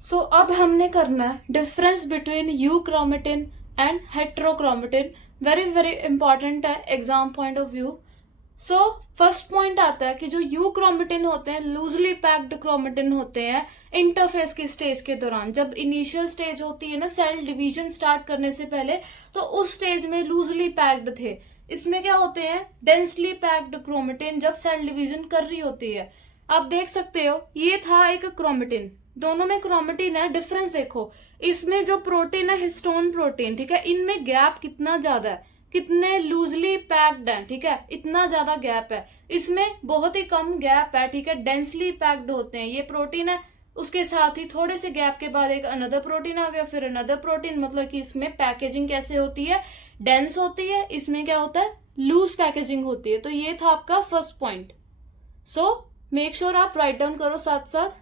अब हमने करना है difference between euchromatin and heterochromatin. Very very important है exam point of view. First point आता है कि जो यू क्रोमेटिन होते हैं लूजली पैक्ड क्रोमेटिन होते हैं इंटरफेस की स्टेज के दौरान। जब इनिशियल स्टेज होती है ना सेल डिवीजन स्टार्ट करने से पहले, तो उस स्टेज में लूजली पैक्ड थे। इसमें क्या होते हैं डेंसली पैक्ड क्रोमेटिन जब सेल डिवीजन कर रही होती है। आप देख सकते हो ये था एक क्रोमेटिन, दोनों में क्रोमेटिन है। डिफरेंस देखो, इसमें जो प्रोटीन है हिस्टोन प्रोटीन, ठीक है, इनमें गैप कितना ज्यादा है, कितने लूजली पैक्ड है, ठीक है, इतना ज्यादा गैप है। इसमें बहुत ही कम गैप है, ठीक है, डेंसली पैक्ड होते हैं। ये प्रोटीन है, उसके साथ ही थोड़े से गैप के बाद एक अनदर प्रोटीन आ गया, फिर अनदर प्रोटीन। मतलब कि इसमें पैकेजिंग कैसे होती है, डेंस होती है। इसमें क्या होता है लूज पैकेजिंग होती है। तो ये था आपका फर्स्ट पॉइंट। मेक श्योर आप राइट डाउन करो साथ साथ।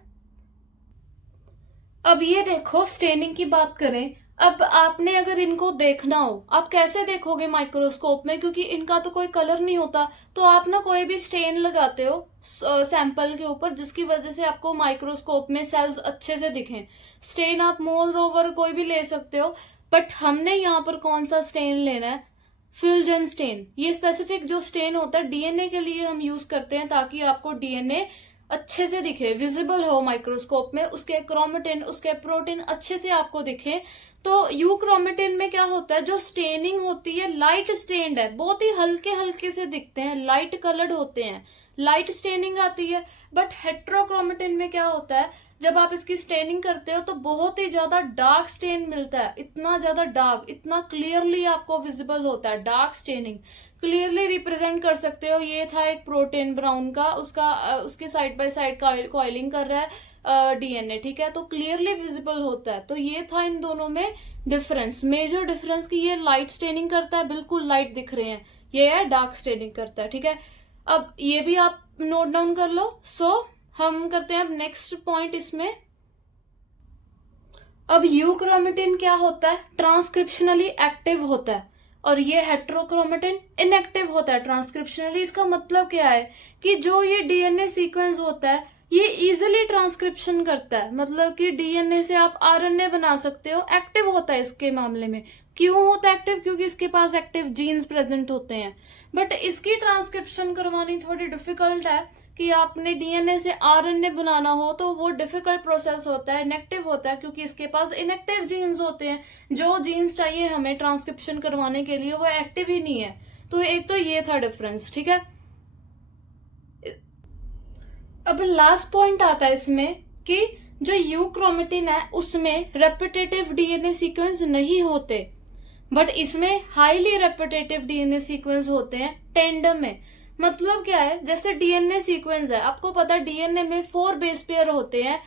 अब ये देखो स्टेनिंग की बात करें। अब आपने अगर इनको देखना हो, आप कैसे देखोगे माइक्रोस्कोप में, क्योंकि इनका तो कोई कलर नहीं होता। तो आप ना कोई भी स्टेन लगाते हो सैंपल के ऊपर, जिसकी वजह से आपको माइक्रोस्कोप में सेल्स अच्छे से दिखें। स्टेन आप मोर ओवर कोई भी ले सकते हो, बट हमने यहाँ पर कौन सा स्टेन लेना है, फ्यूजन स्टेन। ये स्पेसिफिक जो स्टेन होता है डीएनए के लिए हम यूज करते हैं, ताकि आपको डीएनए अच्छे से दिखे, विजिबल हो माइक्रोस्कोप में, उसके क्रोमेटिन उसके प्रोटीन अच्छे से आपको दिखे। तो यू क्रोमेटिन में क्या होता है, जो स्टेनिंग होती है लाइट स्टेन्ड है, बहुत ही हल्के हल्के से दिखते हैं, लाइट कलर्ड होते हैं, लाइट स्टेनिंग आती है। बट हेट्रोक्रोमेटिन में क्या होता है, जब आप इसकी स्टेनिंग करते हो तो बहुत ही ज्यादा डार्क स्टेन मिलता है, इतना ज्यादा डार्क, इतना क्लियरली आपको विजिबल होता है। डार्क स्टेनिंग क्लियरली रिप्रेजेंट कर सकते हो। ये था एक प्रोटीन ब्राउन का, उसके साइड बाय साइड कॉइलिंग कर रहा है डीएनए, ठीक है, तो क्लियरली विजिबल होता है। तो ये था इन दोनों में डिफरेंस, मेजर डिफरेंस, कि ये लाइट स्टेनिंग करता है, बिल्कुल लाइट दिख रहे हैं, ये है डार्क स्टेनिंग करता है, ठीक है। अब ये भी आप नोट डाउन कर लो। हम करते हैं अब नेक्स्ट पॉइंट इसमें। अब यूक्रोमेटिन क्या होता है, ट्रांसक्रिप्शनली एक्टिव होता है, और ये हेट्रोक्रोमेटिन इनएक्टिव होता है ट्रांसक्रिप्शनली। इसका मतलब क्या है कि जो ये डीएनए सीक्वेंस होता है ये इजिली ट्रांसक्रिप्शन करता है, मतलब कि डीएनए से आप आरएनए बना सकते हो, एक्टिव होता है इसके मामले में। क्यों होता है एक्टिव, क्योंकि इसके पास एक्टिव जीन्स प्रेजेंट होते हैं। बट इसकी ट्रांसक्रिप्शन करवानी थोड़ी डिफिकल्ट है, कि आपने डीएनए से आरएनए बनाना हो तो वो डिफिकल्ट प्रोसेस होता है, इनएक्टिव होता है, क्योंकि इसके पास इनएक्टिव जीन्स होते हैं। जो जीन्स चाहिए हमें ट्रांसक्रिप्शन करवाने के लिए वो एक्टिव ही नहीं है। तो एक तो ये था डिफरेंस, ठीक है। अब लास्ट पॉइंट आता है इसमें कि जो यू क्रोमेटिन है उसमें रेपिटेटिव डीएनए सीक्वेंस नहीं होते, बट इसमें हाईली रेपिटेटिव डीएनए सीक्वेंस होते हैं टेंडम में। मतलब क्या है, जैसे डीएनए सीक्वेंस है, आपको पता है डीएनए में 4 बेस पेयर होते हैं,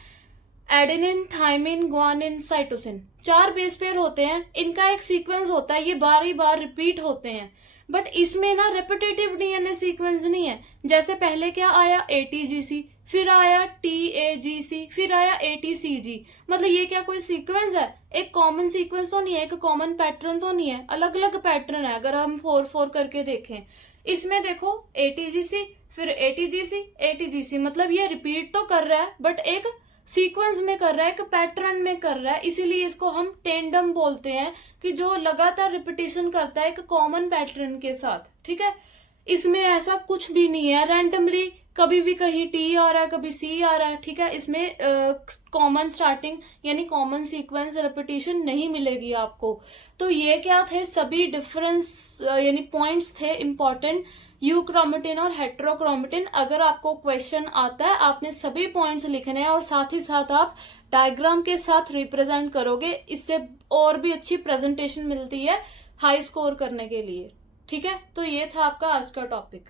adenine thymine guanine cytosine, 4 base pair होते हैं। इनका एक सीक्वेंस होता है, ये बार बार रिपीट होते हैं। बट इसमें ना रेपिटेटिव डीएनए सीक्वेंस नहीं है। जैसे पहले क्या आया एटीजीसी, फिर आया टीएजीसी, फिर आया एटीसीजी। मतलब ये क्या कोई सीक्वेंस है, एक कॉमन सीक्वेंस तो नहीं है, एक कॉमन पैटर्न तो नहीं है, अलग अलग पैटर्न है। अगर हम 4-4 करके देखें, इसमें देखो एटीजीसी फिर एटीजीसी एटीजीसी, मतलब ये रिपीट तो कर रहा है बट एक सीक्वेंस में कर रहा है, एक पैटर्न में कर रहा है, इसीलिए इसको हम टेंडम बोलते हैं, कि जो लगातार रिपीटिशन करता है एक कॉमन पैटर्न के साथ, ठीक है। इसमें ऐसा कुछ भी नहीं है रैंडमली, कभी भी कहीं टी आ रहा है कभी सी आ रहा है, ठीक है। इसमें कॉमन स्टार्टिंग यानी कॉमन सीक्वेंस रिपीटिशन नहीं मिलेगी आपको। तो ये क्या थे, सभी डिफरेंस यानी पॉइंट्स थे इंपॉर्टेंट, यू क्रोमेटिन और हेट्रोक्रोमेटिन। अगर आपको क्वेश्चन आता है आपने सभी पॉइंट्स लिखने हैं, और साथ ही साथ आप डायग्राम के साथ रिप्रेजेंट करोगे, इससे और भी अच्छी प्रेजेंटेशन मिलती है हाई स्कोर करने के लिए, ठीक है। तो ये था आपका आज का टॉपिक।